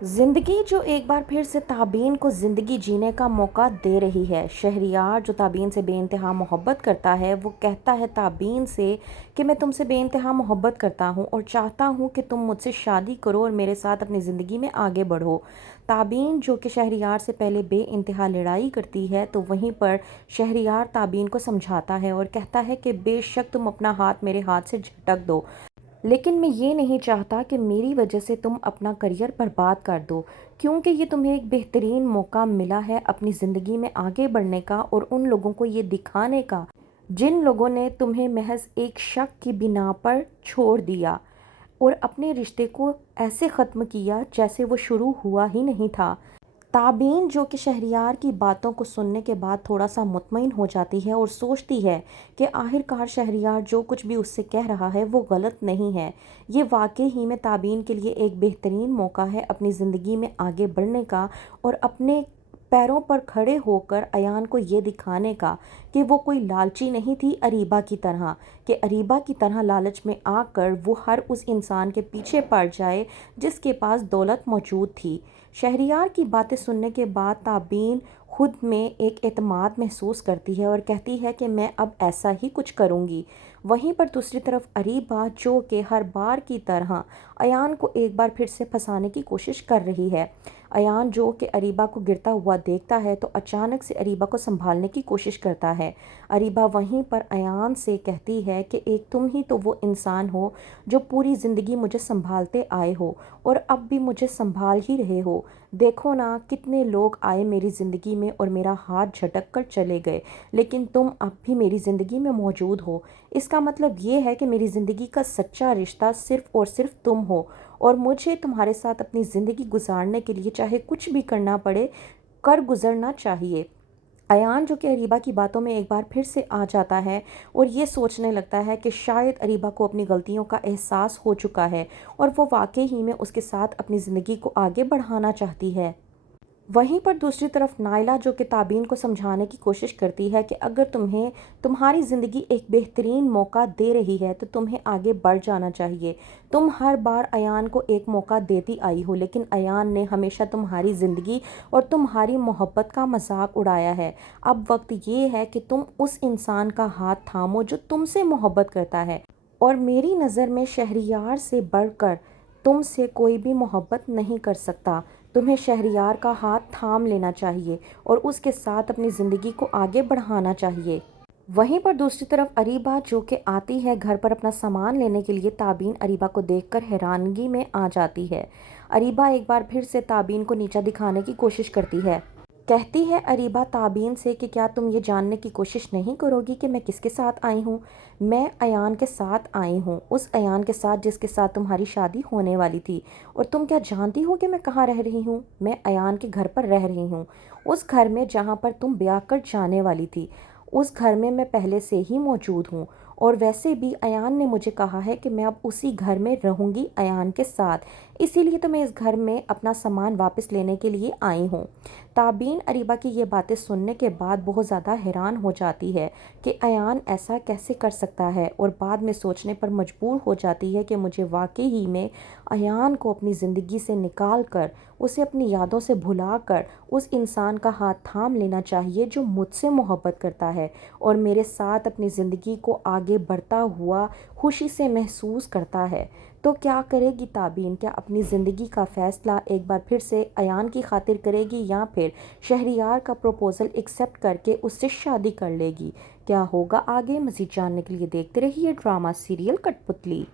زندگی جو ایک بار پھر سے تابین کو زندگی جینے کا موقع دے رہی ہے۔ شہریار جو تابین سے بے انتہا محبت کرتا ہے وہ کہتا ہے تابین سے کہ میں تم سے بے انتہا محبت کرتا ہوں اور چاہتا ہوں کہ تم مجھ سے شادی کرو اور میرے ساتھ اپنی زندگی میں آگے بڑھو۔ تابین جو کہ شہریار سے پہلے بے انتہا لڑائی کرتی ہے تو وہیں پر شہریار تابین کو سمجھاتا ہے اور کہتا ہے کہ بے شک تم اپنا ہاتھ میرے ہاتھ سے جھٹک دو، لیکن میں یہ نہیں چاہتا کہ میری وجہ سے تم اپنا کریئر برباد کر دو، کیونکہ یہ تمہیں ایک بہترین موقع ملا ہے اپنی زندگی میں آگے بڑھنے کا اور ان لوگوں کو یہ دکھانے کا جن لوگوں نے تمہیں محض ایک شک کی بنا پر چھوڑ دیا اور اپنے رشتے کو ایسے ختم کیا جیسے وہ شروع ہوا ہی نہیں تھا۔ تابین جو کہ شہریار کی باتوں کو سننے کے بعد تھوڑا سا مطمئن ہو جاتی ہے اور سوچتی ہے کہ آخرکار شہریار جو کچھ بھی اس سے کہہ رہا ہے وہ غلط نہیں ہے۔ یہ واقعی ہی میں تابین کے لیے ایک بہترین موقع ہے اپنی زندگی میں آگے بڑھنے کا اور اپنے پیروں پر کھڑے ہو کر ایان کو یہ دکھانے کا کہ وہ کوئی لالچی نہیں تھی اریبہ کی طرح، کہ اریبہ کی طرح لالچ میں آ کر وہ ہر اس انسان کے پیچھے پڑ جائے جس کے پاس دولت موجود تھی۔ شہریار کی باتیں سننے کے بعد تابین خود میں ایک اعتماد محسوس کرتی ہے اور کہتی ہے کہ میں اب ایسا ہی کچھ کروں گی۔ وہیں پر دوسری طرف اریبہ جو کہ ہر بار کی طرح ایان کو ایک بار پھر سے پھنسانے کی کوشش کر رہی ہے۔ ایان جو کہ اریبہ کو گرتا ہوا دیکھتا ہے تو اچانک سے اریبہ کو سنبھالنے کی کوشش کرتا ہے۔ اریبہ وہیں پر ایان سے کہتی ہے کہ ایک تم ہی تو وہ انسان ہو جو پوری زندگی مجھے سنبھالتے آئے ہو اور اب بھی مجھے سنبھال ہی رہے ہو۔ دیکھو نا کتنے لوگ آئے میری زندگی میں اور میرا ہاتھ جھٹک کر چلے گئے، لیکن تم اب بھی میری زندگی میں موجود ہو۔ اس کا مطلب یہ ہے کہ میری زندگی کا سچا رشتہ صرف اور صرف تم ہو اور مجھے تمہارے ساتھ اپنی زندگی گزارنے کے لیے چاہے کچھ بھی کرنا پڑے کر گزرنا چاہیے۔ ایان جو کہ اریبہ کی باتوں میں ایک بار پھر سے آ جاتا ہے اور یہ سوچنے لگتا ہے کہ شاید اریبہ کو اپنی غلطیوں کا احساس ہو چکا ہے اور وہ واقعی ہی میں اس کے ساتھ اپنی زندگی کو آگے بڑھانا چاہتی ہے۔ وہیں پر دوسری طرف نائلہ جو کہ تابین کو سمجھانے کی کوشش کرتی ہے کہ اگر تمہیں تمہاری زندگی ایک بہترین موقع دے رہی ہے تو تمہیں آگے بڑھ جانا چاہیے۔ تم ہر بار ایان کو ایک موقع دیتی آئی ہو لیکن ایان نے ہمیشہ تمہاری زندگی اور تمہاری محبت کا مذاق اڑایا ہے۔ اب وقت یہ ہے کہ تم اس انسان کا ہاتھ تھامو جو تم سے محبت کرتا ہے اور میری نظر میں شہریار سے بڑھ کر تم سے کوئی بھی محبت نہیں کر سکتا۔ تمہیں شہریار کا ہاتھ تھام لینا چاہیے اور اس کے ساتھ اپنی زندگی کو آگے بڑھانا چاہیے۔ وہیں پر دوسری طرف اریبہ جو کہ آتی ہے گھر پر اپنا سامان لینے کے لیے، تابین اریبہ کو دیکھ کر حیرانگی میں آ جاتی ہے۔ اریبہ ایک بار پھر سے تابین کو نیچا دکھانے کی کوشش کرتی ہے۔ کہتی ہے اریبہ تابین سے کہ کیا تم یہ جاننے کی کوشش نہیں کرو گی کہ میں کس کے ساتھ آئی ہوں؟ میں ایان کے ساتھ آئی ہوں، اس ایان کے ساتھ جس کے ساتھ تمہاری شادی ہونے والی تھی۔ اور تم کیا جانتی ہو کہ میں کہاں رہ رہی ہوں؟ میں ایان کے گھر پر رہ رہی ہوں، اس گھر میں جہاں پر تم بیاہ کر جانے والی تھی۔ اس گھر میں پہلے سے ہی موجود ہوں اور ویسے بھی ایان نے مجھے کہا ہے کہ میں اب اسی گھر میں رہوں گی ایان کے ساتھ، اسی لیے تو میں اس گھر میں اپنا سامان واپس لینے کے لیے آئی ہوں۔ تابین اریبہ کی یہ باتیں سننے کے بعد بہت زیادہ حیران ہو جاتی ہے کہ ایان ایسا کیسے کر سکتا ہے اور بعد میں سوچنے پر مجبور ہو جاتی ہے کہ مجھے واقعی ہی میں ایان کو اپنی زندگی سے نکال کر، اسے اپنی یادوں سے بھلا کر اس انسان کا ہاتھ تھام لینا چاہیے جو مجھ سے محبت کرتا ہے اور میرے ساتھ اپنی زندگی کو آگے بڑھتا ہوا خوشی سے محسوس کرتا ہے۔ تو کیا کرے گی تابین؟ کیا اپنی زندگی کا فیصلہ ایک بار پھر سے ایان کی خاطر کرے گی یا پھر شہریار کا پروپوزل ایکسیپٹ کر کے اس سے شادی کر لے گی؟ کیا ہوگا آگے؟ مزید جاننے کے لیے دیکھتے رہیے ڈرامہ سیریل کٹ پتلی۔